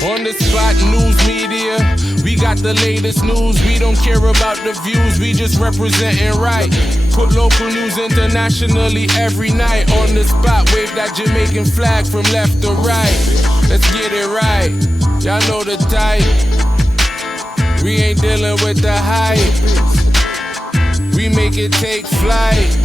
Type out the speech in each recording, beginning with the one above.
On the spot news media, we got the latest news. We don't care about the views, we just representing right. Put local news internationally every night. On the spot, wave that Jamaican flag from left to right. Let's get it right, y'all know the type. We ain't dealing with the hype. We make it take flight.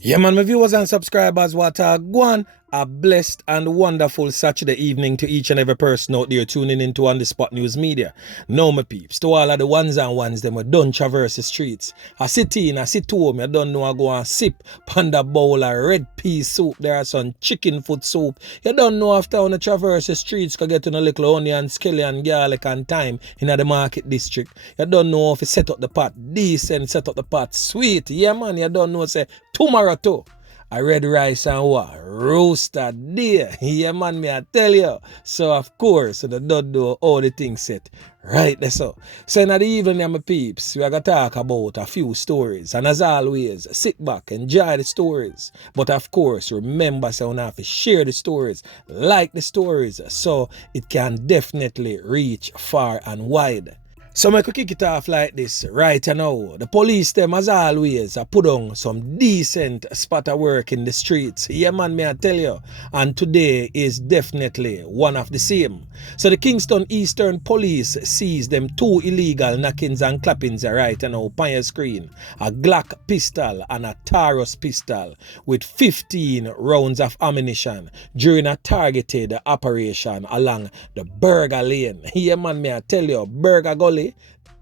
Yeah, man, my viewers and subscribers, what a guan. A blessed and wonderful Saturday evening to each and every person out there tuning into On The Spot News Media. Now, my peeps, to all of the ones and ones them who don't traverse the streets. I sit in, I sit home, I don't know I go and sip panda bowl of red pea soup. There are some chicken foot soup. You don't know after on the traverse the streets can get on a little onion, scallion, garlic and thyme in the market district. You don't know if you set up the pot decent, set up the pot sweet. Yeah, man, you don't know say tomorrow too. I red rice and what? Roasted deer. Yeah, man, me I tell you. So, of course, the don't do all the things set. Right there, so. So, in the evening, my peeps, we are going to talk about a few stories. And as always, sit back, enjoy the stories. But, of course, remember, so you have to share the stories, like the stories, so it can definitely reach far and wide. So I could kick it off like this right now. The police them as always put on some decent spot of work in the streets. Yeah man, may I tell you. And today is definitely one of the same. So the Kingston Eastern police seized them 2 illegal knockings and clappings right now on your screen. A Glock pistol and a Taurus pistol with 15 rounds of ammunition during a targeted operation along the Burger Lane. Yeah man, may I tell you, Burger Gully,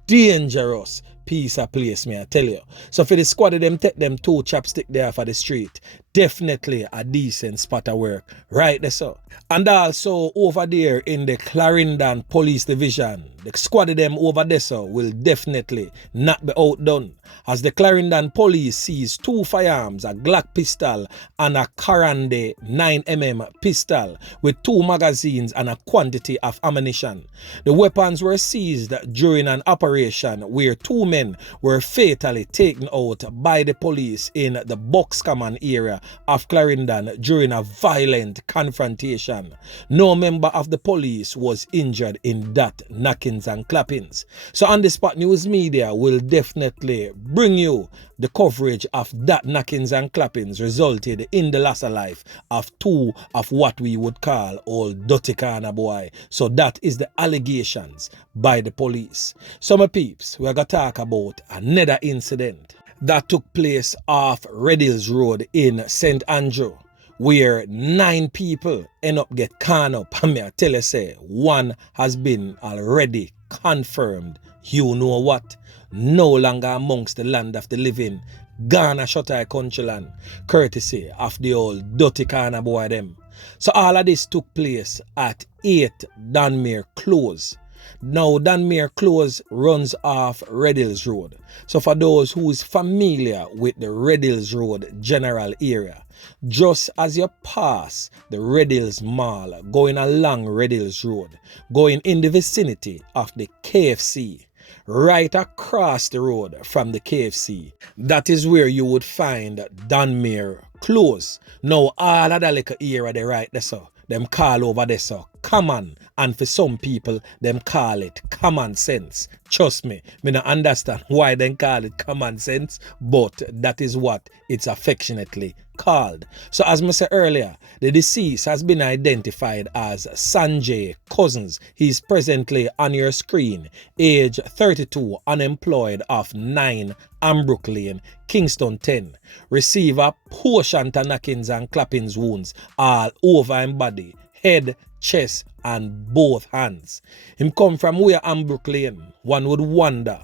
dangerous piece of place, me I tell you. So for the squad of them, take them 2 chopstick there for the street. Definitely a decent spot of work. Right there, so. And also over there in the Clarendon Police Division, the squad of them over there, so, will definitely not be outdone. As the Clarendon Police seized 2 firearms, a Glock pistol and a Karande 9mm pistol with 2 magazines and a quantity of ammunition. The weapons were seized during an operation where 2 men were fatally taken out by the police in the Box Common area of Clarendon during a violent confrontation. No member of the police was injured in that knockings and clappings. So On The Spot News Media will definitely bring you the coverage of that knockings and clappings resulted in the loss of life of 2 of what we would call old dirty corner boy. So that is the allegations by the police. So my peeps, we're going to talk about another incident that took place off Red Hills Road in St. Andrew, where 9 people end up get caught up. And me I tell you, say, 1 has been already confirmed. You know what? No longer amongst the land of the living. Ghana Shottai country land, courtesy of the old dirty corner boy them. So all of this took place at 8 Dunmere Close. Now Dunmere Close runs off Red Hills Road. So for those who is familiar with the Red Hills Road general area, just as you pass the Red Hills Mall going along Red Hills Road, going in the vicinity of the KFC, right across the road from the KFC, that is where you would find Dunmere Close. Now all of that little area they right there, so them call over there, so common, and for some people them call it common sense. Trust me, me not understand why they call it common sense, but that is what it's affectionately called. So as I said earlier, the deceased has been identified as Sanjay Cousins. He's presently on your screen, age 32, unemployed, of 9 Ambrook Lane, Kingston 10. Receive a portion of knockings and clappings wounds all over his body, head, chest and both hands. Him come from where Ambrook Lane? One would wonder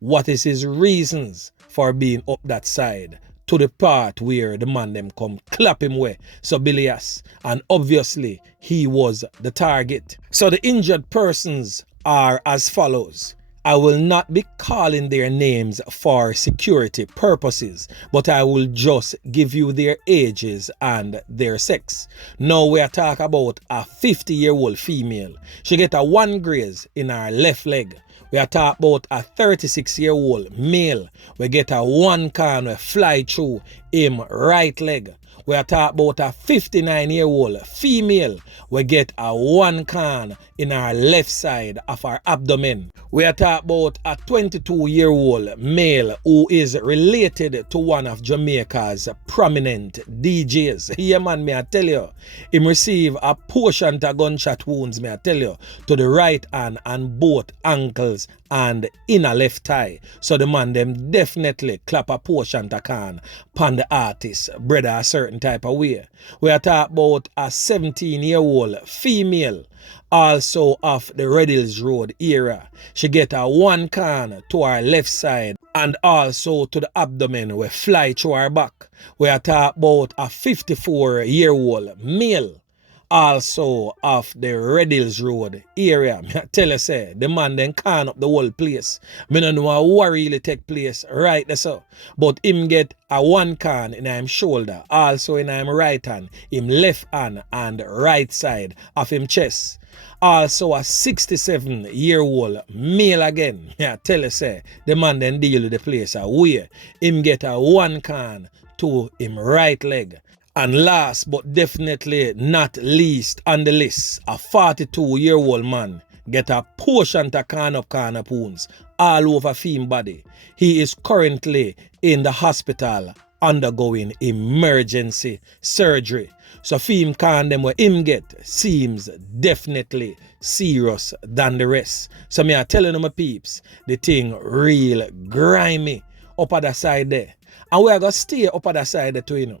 what is his reasons for being up that side to the part where the man them come clap him way so bilious, and obviously he was the target. So the injured persons are as follows. I will not be calling their names for security purposes, but I will just give you their ages and their sex. Now we are talking about a 50-year-old female. She get a 1 graze in her left leg. We are talking about a 36-year-old male. We get a 1 can fly through him right leg. We are talking about a 59-year-old female. We get a 1 can in our left side of our abdomen. We are talking about a 22-year-old male who is related to one of Jamaica's prominent DJs. Yeah, man, me I tell you, him receive a portion of gunshot wounds, me I tell you, to the right hand and both ankles and inner left thigh. So the man them definitely clap a portion to can pan the artist, brother, a certain type of way. We are talking about a 17-year-old female, also of the Red Hills Road area. She get a 1 can to her left side and also to the abdomen we fly through her back. We are talking about a 54-year-old male, also of the Red Hills Road area. Me tell you, say, the man then can up the whole place. Me don't know what really take place right there, so. But him get a 1 can in him shoulder, also in him right hand, him left hand and right side of him chest. Also a 67-year-old male again. Yeah, tell you, say, the man then deal with the place away. Him get a 1 can to him right leg. And last but definitely not least on the list, a 42-year-old man get a portion to can up wounds all over him body. He is currently in the hospital undergoing emergency surgery. So him can them where him get seems definitely serious than the rest. So me are telling them my peeps, the thing real grimy up at the side there. And we are going to stay up at the side there too, you know.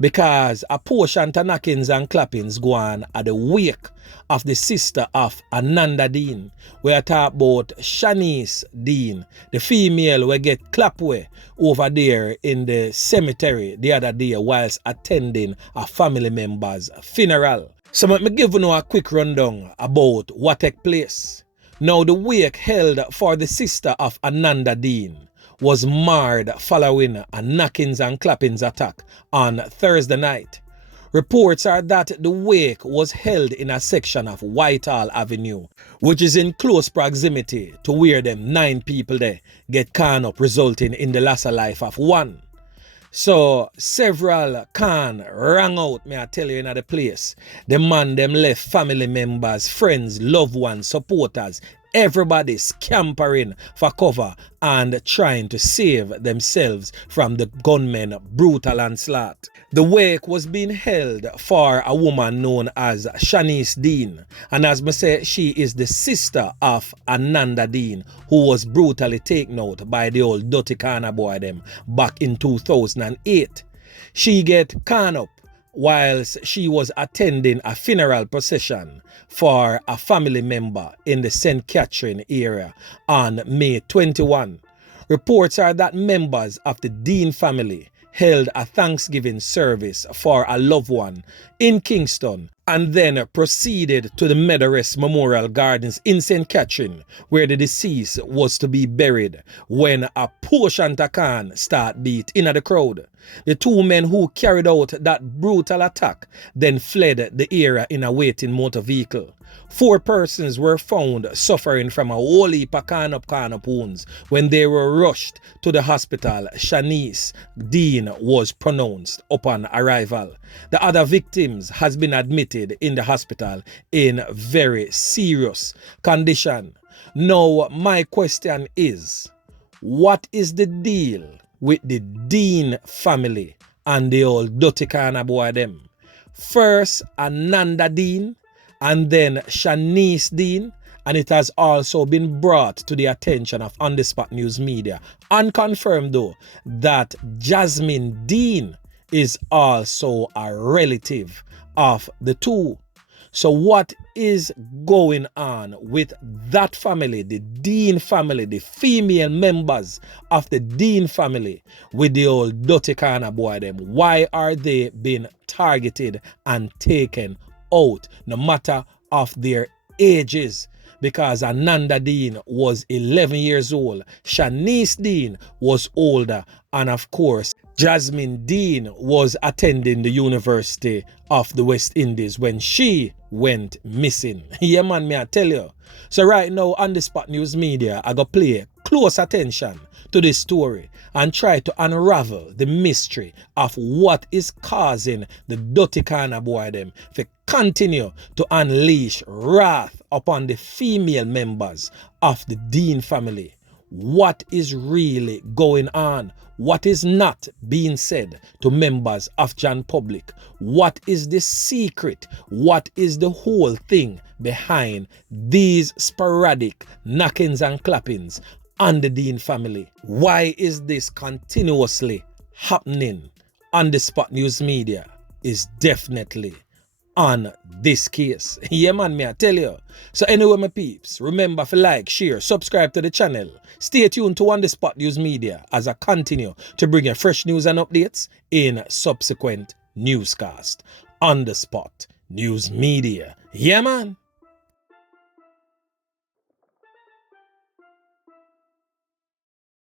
Because a portion to knockings and clappings go on at the wake of the sister of Ananda Dean. We are talking about Shanice Dean, the female we get clapway over there in the cemetery the other day whilst attending a family member's funeral. So let me give you a quick rundown about what took place. Now the wake held for the sister of Ananda Dean was marred following a knockings and clappings attack on Thursday night. Reports are that the wake was held in a section of Whitehall Avenue, which is in close proximity to where them 9 people there get can up, resulting in the loss of life of 1. So several can rang out, may I tell you, in the place. The man them left family members, friends, loved ones, supporters, everybody scampering for cover and trying to save themselves from the gunmen' brutal onslaught. The wake was being held for a woman known as Shanice Dean, and as me say, she is the sister of Ananda Dean, who was brutally taken out by the old dirty corner boy them back in 2008. She get can up whilst she was attending a funeral procession for a family member in the St. Catherine area on May 21. Reports are that members of the Dean family held a Thanksgiving service for a loved one in Kingston and then proceeded to the Meadowrest Memorial Gardens in St. Catherine, where the deceased was to be buried, when a portion of can start beat in the crowd. The 2 men who carried out that brutal attack then fled the area in a waiting motor vehicle. 4 persons were found suffering from a whole heap of can up wounds. When they were rushed to the hospital, Shanice Dean was pronounced upon arrival. The other victims has been admitted in the hospital in very serious condition. Now, my question is, what is the deal with the Dean family and the old dirty corner boy them? First, Ananda Dean, and then Shanice Dean, and it has also been brought to the attention of On The Spot News Media, unconfirmed though, that Jasmine Dean is also a relative of the 2. So what is going on with that family, the Dean family, the female members of the Dean family with the old dirty corner boy them? Why are they being targeted and taken out no matter of their ages? Because Ananda Dean was 11 years old, Shanice Dean was older, and of course Jasmine Dean was attending the University of the West Indies when she went missing. Yeah man, me I tell you. So right now on the Spot News Media, I go play close attention to this story and try to unravel the mystery of what is causing the dirty kind of boy them to continue to unleash wrath upon the female members of the Dean family. What is really going on? What is not being said to members of John Public? What is the secret? What is the whole thing behind these sporadic knockings and clappings on the Dean family? Why is this continuously happening on the Spot News Media? Is definitely on this case. Yeah man, me I tell you. So anyway my peeps, remember to like, share, subscribe to the channel. Stay tuned to On The Spot News Media as I continue to bring you fresh news and updates in subsequent newscast. On The Spot News Media. Yeah man.